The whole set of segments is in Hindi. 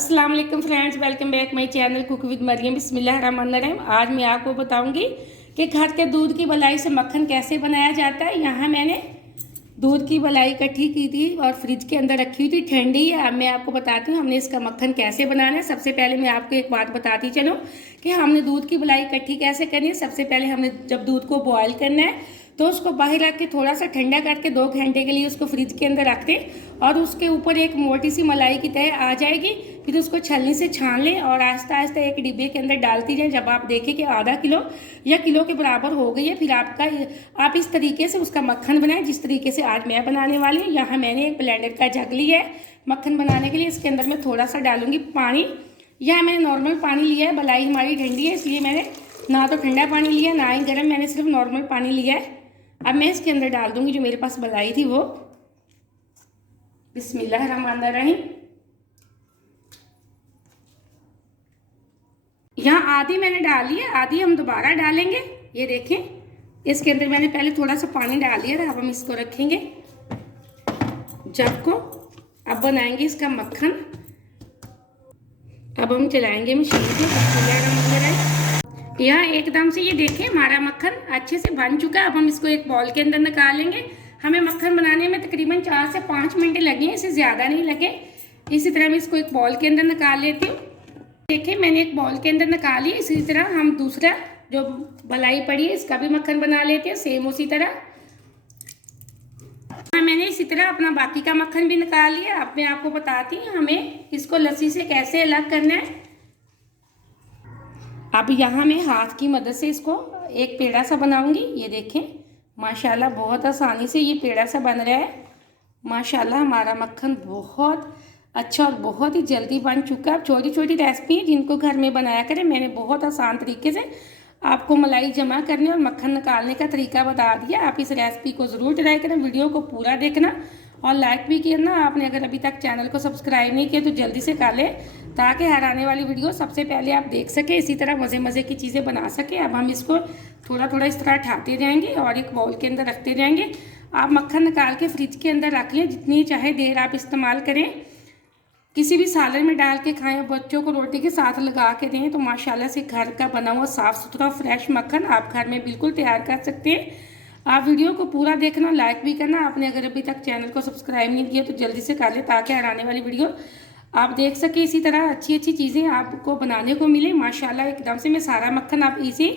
अस्सलाम वालेकुम friends, welcome back my channel cook with Mariam. बिस्मिल्लाहिर्रहमानिर्रहीम। आज मैं आपको बताऊंगी कि घर के दूध की मलाई से मक्खन कैसे बनाया जाता है। यहाँ मैंने दूध की मलाई इकट्ठी की थी और फ्रिज के अंदर रखी हुई थी ठंडी है। अब मैं आपको बताती हूँ हमने इसका मक्खन कैसे बनाना है। सबसे पहले मैं आपको एक बात बताती चलूँ कि हमने दूध की मलाई इकट्ठी कैसे करनी है। सबसे पहले हमने जब दूध को बॉयल करना है तो उसको बाहर रख के थोड़ा सा ठंडा करके 2 घंटे के लिए उसको फ्रिज के अंदर रख दें और उसके ऊपर एक मोटी सी मलाई की तह आ जाएगी। फिर उसको छलनी से छान लें और आहिस्ता आहिस्ता एक डिब्बे के अंदर डालती जाएं। जब आप देखें कि आधा किलो या किलो के बराबर हो गई है, फिर आप इस तरीके से उसका मक्खन बनाएं जिस तरीके से आज मैं बनाने वाली हूँ। यहाँ मैंने एक ब्लेंडर का जग लिया है मक्खन बनाने के लिए। इसके अंदर मैं थोड़ा सा डालूंगी पानी। यह मैंने नॉर्मल पानी लिया है, मलाई हमारी ठंडी है इसलिए मैंने ना तो ठंडा पानी लिया ना ही गर्म, मैंने सिर्फ नॉर्मल पानी लिया है। अब मैं इसके अंदर डाल दूंगी जो मेरे पास मलाई थी वो। बिस्मिल्लाहिर्रहमानिर्रहीम। यहाँ आधी मैंने डाली है, आधी हम दोबारा डालेंगे। ये देखें इसके अंदर मैंने पहले थोड़ा सा पानी डाल दिया था। अब हम इसको रखेंगे जग को। अब बनाएंगे इसका मक्खन। अब हम चलाएंगे मशीन को। यहाँ एकदम से ये देखें हमारा मक्खन अच्छे से बन चुका है। अब हम इसको एक बाउल के अंदर निकाल लेंगे। हमें मक्खन बनाने में तकरीबन 4 से 5 मिनट लगे, इससे ज़्यादा नहीं लगे। इसी तरह मैं इसको एक बाउल के अंदर निकाल लेती हूँ। देखिए मैंने एक बाउल के अंदर निकाली। इसी तरह हम दूसरा जो मलाई पड़ी है इसका भी मक्खन बना लेते हैं सेम उसी तरह। मैंने इसी तरह अपना बाकी का मक्खन भी निकाल लिया। अब मैं आपको बताती हूँ हमें इसको लस्सी से कैसे अलग करना है। अब यहाँ मैं हाथ की मदद से इसको एक पेड़ा सा बनाऊंगी। ये देखें माशाल्लाह बहुत आसानी से ये पेड़ा सा बन रहा है। माशाल्लाह हमारा मक्खन बहुत अच्छा और बहुत ही जल्दी बन चुका है। छोटी छोटी रेसिपी है जिनको घर में बनाया करें। मैंने बहुत आसान तरीके से आपको मलाई जमा करने और मक्खन निकालने का तरीका बता दिया। आप इस रेसिपी को ज़रूर ट्राई करें, वीडियो को पूरा देखना और लाइक भी करना। आपने अगर अभी तक चैनल को सब्सक्राइब नहीं किया तो जल्दी से कर लें ताकि हर आने वाली वीडियो सबसे पहले आप देख सकें। इसी तरह मज़े मज़े की चीज़ें बना सकें। अब हम इसको थोड़ा थोड़ा इस तरह उठाते जाएंगे और एक बाउल के अंदर रखते जाएंगे। आप मक्खन निकाल के फ्रिज के अंदर रख लें, जितनी चाहे देर आप इस्तेमाल करें। किसी भी सालन में डाल के खाएं, बच्चों को रोटी के साथ लगा के दें तो माशाल्लाह से घर का बना हुआ साफ़ सुथरा फ्रेश मक्खन आप घर में बिल्कुल तैयार कर सकते हैं। आप वीडियो को पूरा देखना, लाइक भी करना। आपने अगर अभी तक चैनल को सब्सक्राइब नहीं किया तो जल्दी से कर लें ताकि हर आने वाली वीडियो आप देख सकें। इसी तरह अच्छी अच्छी चीज़ें आपको बनाने को मिले। माशाल्लाह एकदम से मैं सारा मक्खन आप इसी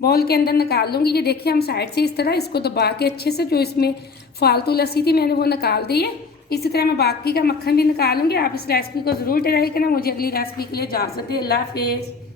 बाउल के अंदर निकाल लूँगी। ये देखिए हम साइड से इस तरह इसको दबा के अच्छे से जो इसमें फालतू लस्सी थी मैंने वो निकाल दी है। इसी तरह मैं बाकी का मक्खन भी निकालूंगी। आप इस रेसिपी को ज़रूर ट्राई करना। मुझे अगली रेसिपी के लिए इजाज़त दें। अल्लाह हाफिज़।